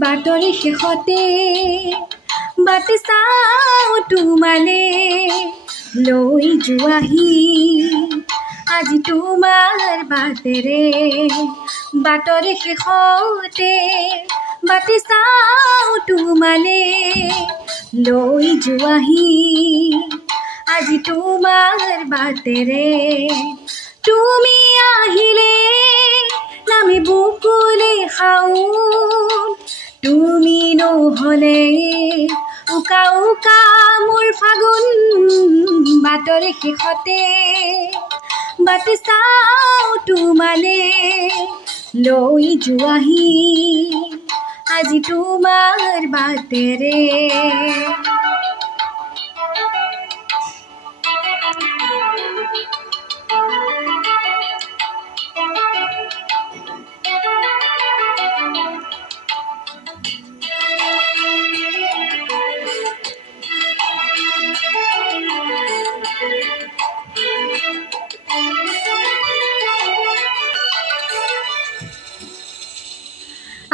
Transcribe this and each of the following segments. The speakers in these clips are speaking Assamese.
বাটৰে শেষতে বাট চাওঁ তোমালে লৈ যোৱাহি আজি তোমাৰ বাটেৰে বাটৰে শেষতে বাট চাওঁ তোমালে লৈ যোৱাহি আজি তোমাৰ বাটেৰে তুমি আহিলে নামি বুকুলে খাওঁ তুমি নহ'লে উকা উকা মোৰ ফাগুন বাটৰে শেষতে বাট চাওঁ তোমালে লৈ যোৱাহি আজি তোমাৰ বাটেৰে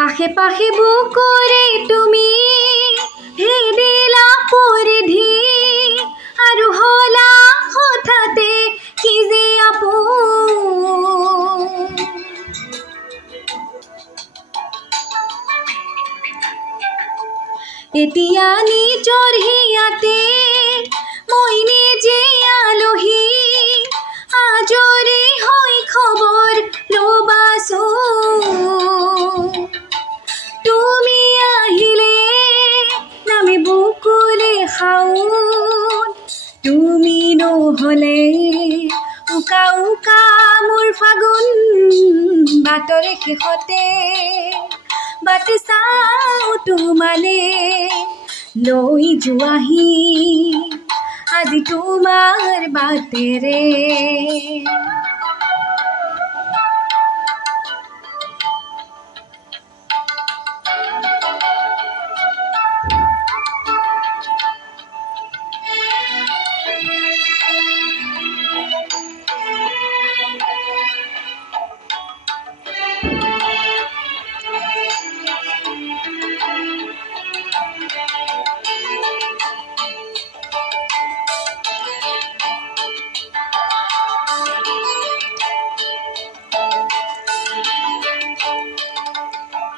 আশে পাশে বুকুৰে তুমি দিলা পৰিধি আৰু হলা হঠাতে কি যে আপোন এতিয়া নিজৰ হিয়াতে মই নিজে আলহী আজৰি হৈ খবৰ ল'বাচোন তুমি আহিলে নামি বুকুলে খাওঁ তুমি নহ'লে উকা উকা মোৰ ফাগুন বাটৰে শেষতে বাট চাওঁ তোমালে লৈ যোৱাহি আজি তোমাৰ বাটেৰে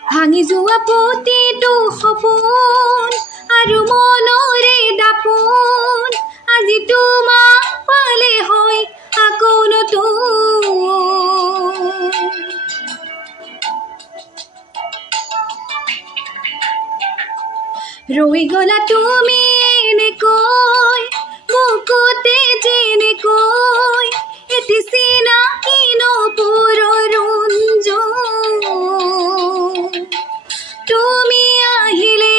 ভাঙি যোৱা প্ৰতিটো সপোন আৰু মনৰে দাপোন আজি তোমাক পালে হয় আকৌ নতুন ৰৈ গলা তুমি এনেকৈ বুকুতে যেনেকৈ এটি চিনাকি নপুৰৰ তুমি আহিলে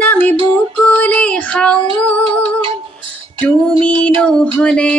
নামি বুকুলে খাওঁ তুমি নহ'লে